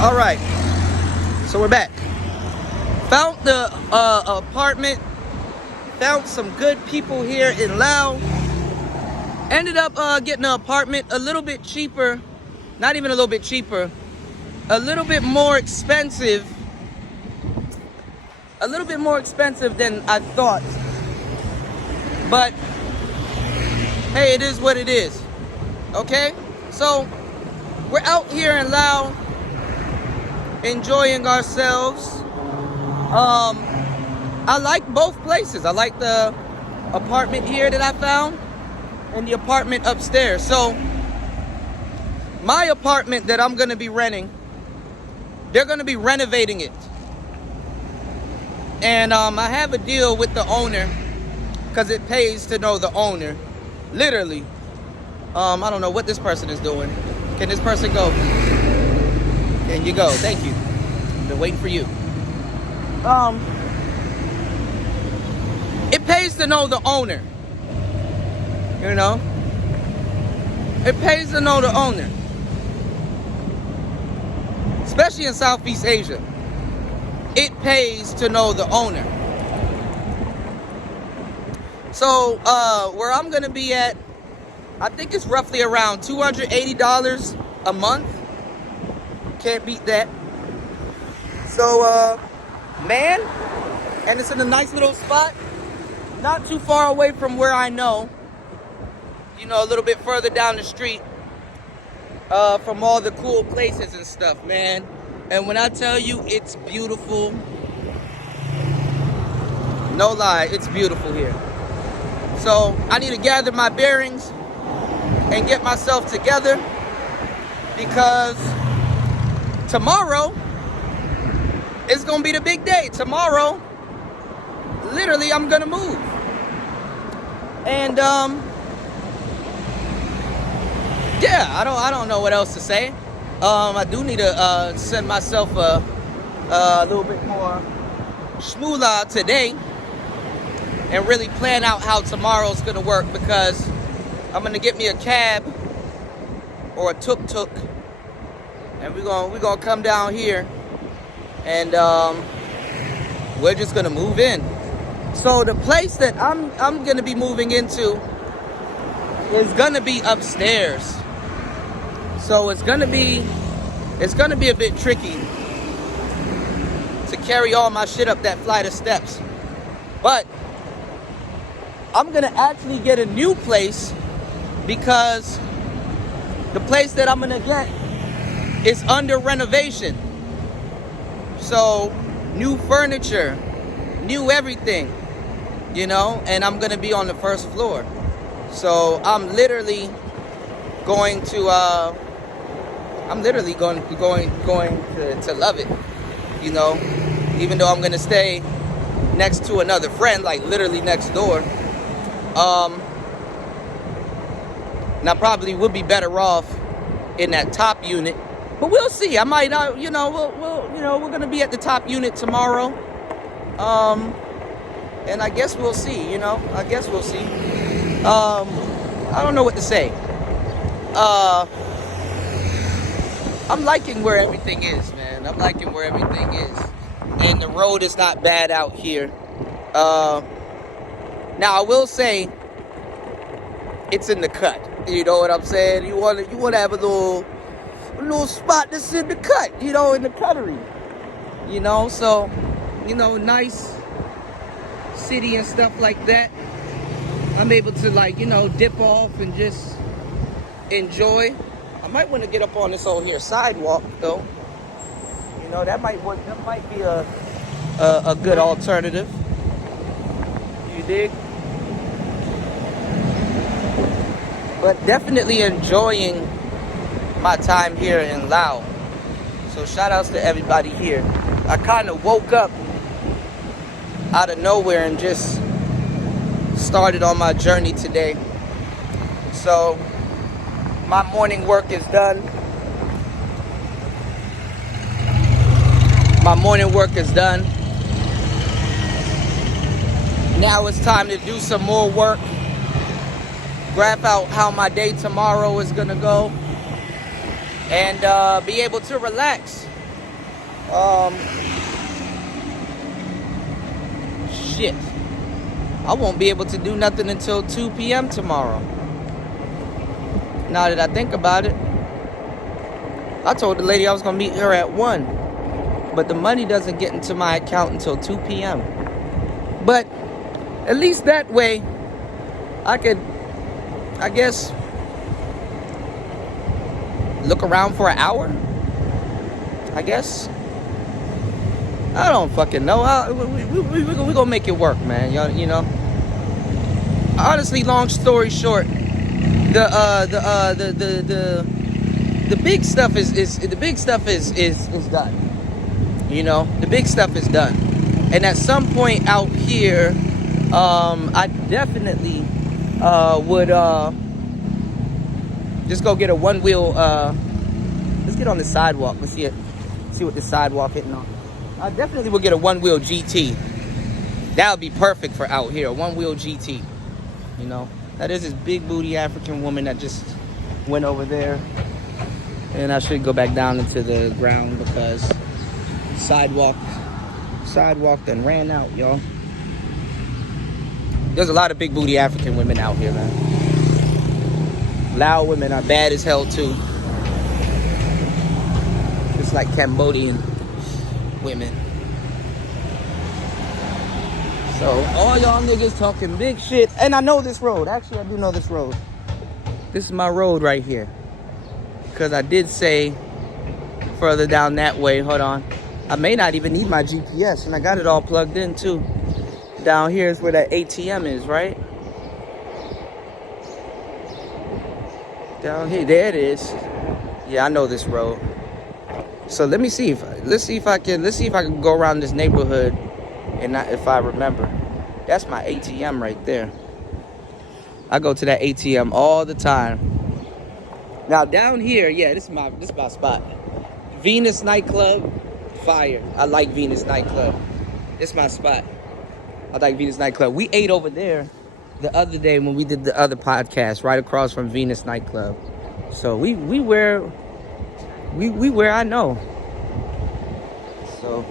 All right, so we're back. Found the apartment. Found some good people here in Laos. Ended up getting an apartment a little bit cheaper. Not even a little bit cheaper. A little bit more expensive. A little bit more expensive than I thought. But hey, it is what it is. Okay? So we're out here in Laos enjoying ourselves. I like both places. I like the apartment here that I found and the apartment upstairs. So my apartment that I'm gonna be renting, they're gonna be renovating it. And I have a deal with the owner because it pays to know the owner. Literally. I don't know what this person is doing. Can this person go? Can you go? Thank you. Been waiting for you. It pays to know the owner. You know? It pays to know the owner. Especially in Southeast Asia. It pays to know the owner. So, where I'm gonna be at, I think it's roughly around $280 a month. Can't beat that. So, man, and it's in a nice little spot. Not too far away from where I know. You know, a little bit further down the street. From all the cool places and stuff, man. And when I tell you it's beautiful, no lie, it's beautiful here. So I need to gather my bearings and get myself together because tomorrow is gonna be the big day. Tomorrow, literally, I'm gonna move. And yeah, I don't know what else to say. I do need to send myself a little bit more shmoolah today and really plan out how tomorrow's gonna work because I'm gonna get me a cab or a tuk-tuk and we're gonna come down here and we're just gonna move in. So the place that I'm gonna be moving into is gonna be upstairs. So it's gonna be a bit tricky to carry all my shit up that flight of steps. But I'm gonna actually get a new place because the place that I'm gonna get is under renovation. So new furniture, new everything, you know, and I'm gonna be on the first floor. So I'm literally going to love it, you know, even though I'm gonna stay next to another friend, like literally next door. And I probably would be better off in that top unit, but we'll see. I might not, you know, we're gonna be at the top unit tomorrow. And I guess we'll see, you know, I guess we'll see. I don't know what to say. I'm liking where everything is, man. I'm liking where everything is. And the road is not bad out here. Now I will say it's in the cut. You know what I'm saying? You want to have a little spot that's in the cut, you know, in the cuttery. You know, so, you know, nice city and stuff like that. I'm able to, like, you know, dip off and just enjoy. I might want to get up on this old here sidewalk though. You know, that might work. That might be a good alternative. You dig? But definitely enjoying my time here in Laos. So shout outs to everybody here. I kind of woke up out of nowhere and just started on my journey today. So my morning work is done. My morning work is done. Now it's time to do some more work. Graph out how my day tomorrow is gonna go. And be able to relax. Um, shit. I won't be able to do nothing until 2 p.m. tomorrow. Now that I think about it, I told the lady I was gonna meet her at 1, but the money doesn't get into my account until 2 p.m. But at least that way, I could, I guess, look around for an hour. I guess. I don't fucking know. We're gonna make it work, man. You know. Honestly, long story short, the big stuff is done. You know, the big stuff is done. And at some point out here, I definitely would just go get a one-wheel. Let's get on the sidewalk. Let's see what the sidewalk hitting on. I definitely will get a one-wheel GT. That would be perfect for out here. A one-wheel GT. You know, that is this big booty African woman that just went over there. And I should go back down into the ground because sidewalk done ran out, y'all. There's a lot of big booty African women out here, man. Lao women are bad as hell too. Just like Cambodian women. So all y'all niggas talking big shit. And I know this road. Actually, I do know this road. This is my road right here. Because I did say further down that way. Hold on. I may not even need my GPS. And I got it all plugged in too. Down here is where that ATM is, right? Down here. There it is. Yeah, I know this road. So let's see if I can go around this neighborhood and not, if I remember. That's my ATM right there. I go to that ATM all the time. Now down here, yeah, this is my spot. Venus nightclub, fire. I like Venus nightclub. This is my spot. I like Venus nightclub. We ate over there the other day when we did the other podcast, right across from Venus nightclub. So we where I know. So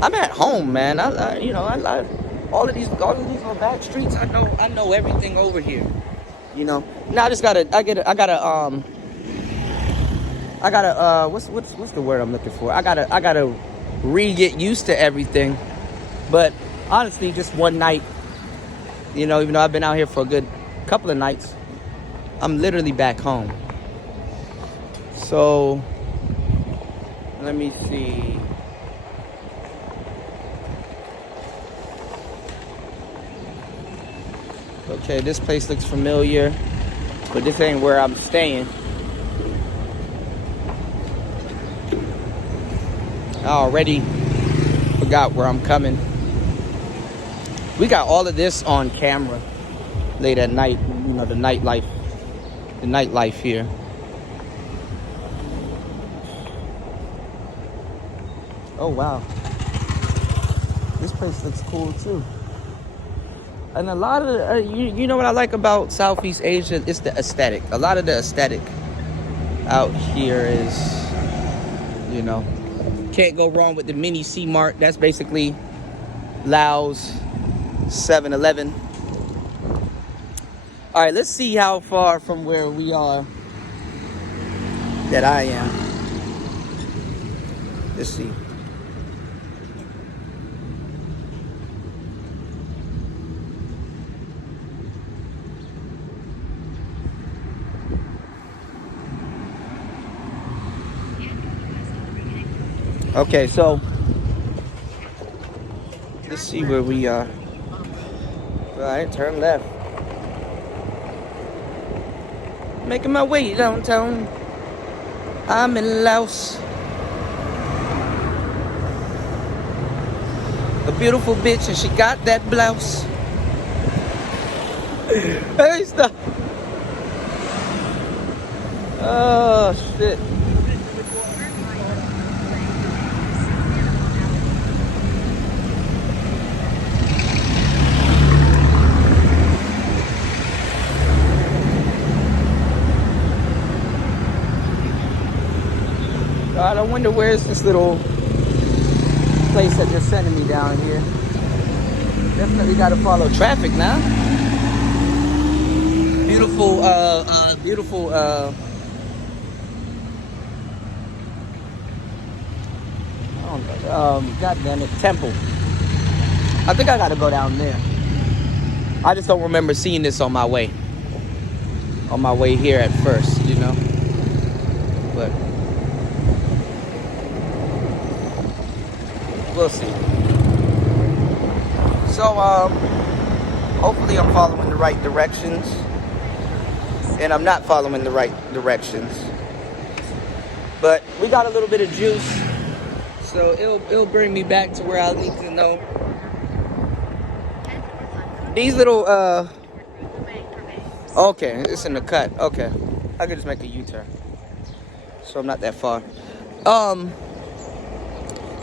I'm at home, man. I all of these little back streets. I know everything over here. You know. Now I gotta what's the word I'm looking for? I gotta get used to everything. But honestly, just one night, you know, even though I've been out here for a good couple of nights, I'm literally back home. So let me see. Okay, this place looks familiar, but this ain't where I'm staying. I already forgot where I'm coming. We got all of this on camera late at night, you know, the nightlife here. Oh wow, this place looks cool too. And a lot of you know what I like about Southeast Asia? It's the aesthetic. A lot of the aesthetic out here is, you know, can't go wrong with the mini C-Mart. That's basically Laos 7-Eleven. All right, let's see how far from where we are that I am. Let's see. Okay, so let's see where we are. All right, turn left. Making my way downtown. I'm in Laos. A beautiful bitch, and she got that blouse. Hey, stop. Oh, shit. God, I wonder where's this little place that they're sending me down here. Definitely got to follow traffic now. Beautiful, beautiful, God damn it, temple. I think I got to go down there. I just don't remember seeing this on my way. On my way here at first, you know. But we'll see. So, hopefully I'm following the right directions. And I'm not following the right directions. But we got a little bit of juice. So it'll bring me back to where I need to know. These little, okay, it's in the cut. Okay. I could just make a U-turn. So I'm not that far.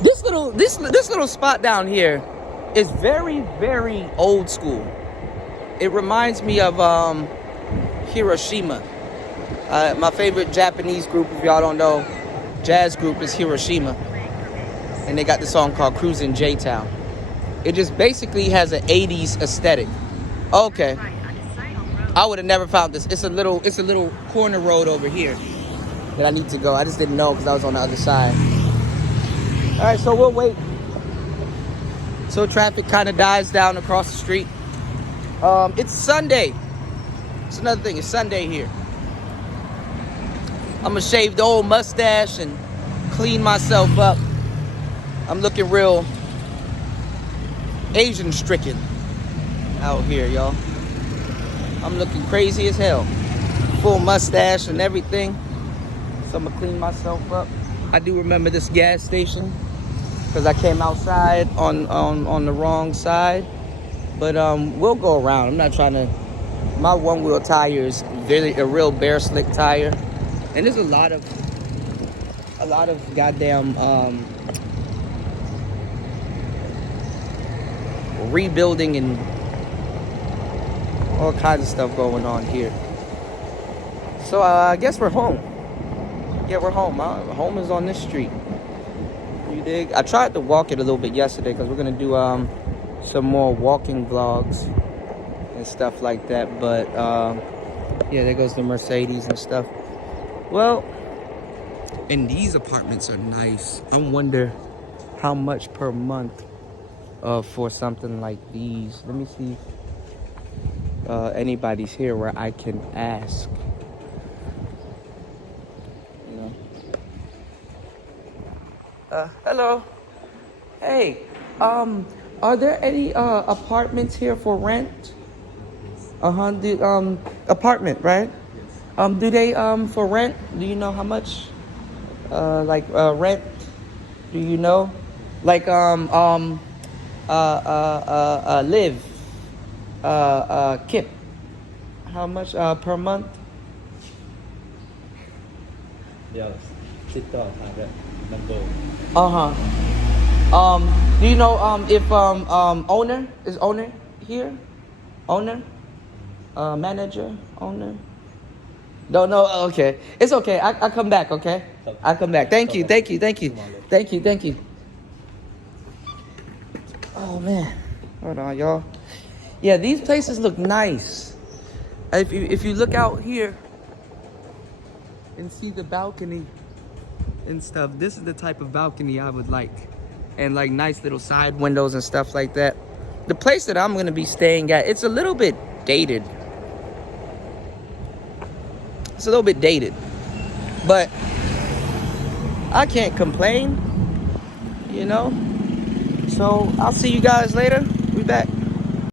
This little spot down here is very, very old school. It reminds me of Hiroshima. My favorite Japanese group, if y'all don't know, jazz group is Hiroshima. And they got this song called Cruisin' J-Town. It just basically has an 80s aesthetic. Okay. I would have never found this. It's a little corner road over here that I need to go. I just didn't know because I was on the other side. All right, so we'll wait. So traffic kind of dies down across the street. It's Sunday. It's another thing. It's Sunday here. I'm gonna shave the old mustache and clean myself up. I'm looking real Asian stricken out here, y'all. I'm looking crazy as hell. Full mustache and everything. So I'm gonna clean myself up. I do remember this gas station because I came outside on the wrong side. But we'll go around. I'm not trying to. My one-wheel tire is a real bare slick tire, and there's a lot of goddamn rebuilding and all kinds of stuff going on here. So I guess we're home. Yeah, we're home. Home is on this street. You dig? I tried to walk it a little bit yesterday because we're gonna do some more walking vlogs and stuff like that. But yeah, there goes the Mercedes and stuff. Well, and these apartments are nice. I wonder how much per month for something like these. Let me see if anybody's here where I can ask. You know. Hello. Hey. Are there any apartments here for rent? Apartment, right? Do they for rent? Do you know how much? Rent? Do you know? Like live. Kip. How much per month? Yes. Do you know if owner is owner here? Owner? Manager? Owner? Don't know. Okay. It's okay. I come back, okay? I'll come back. Thank you. Oh man. Hold on, y'all. Yeah, these places look nice. If you look out here and see the balcony and stuff, this is the type of balcony I would like. And like nice little side windows and stuff like that. The place that I'm gonna be staying at, it's a little bit dated. It's a little bit dated, but I can't complain, you know. So I'll see you guys later. We back.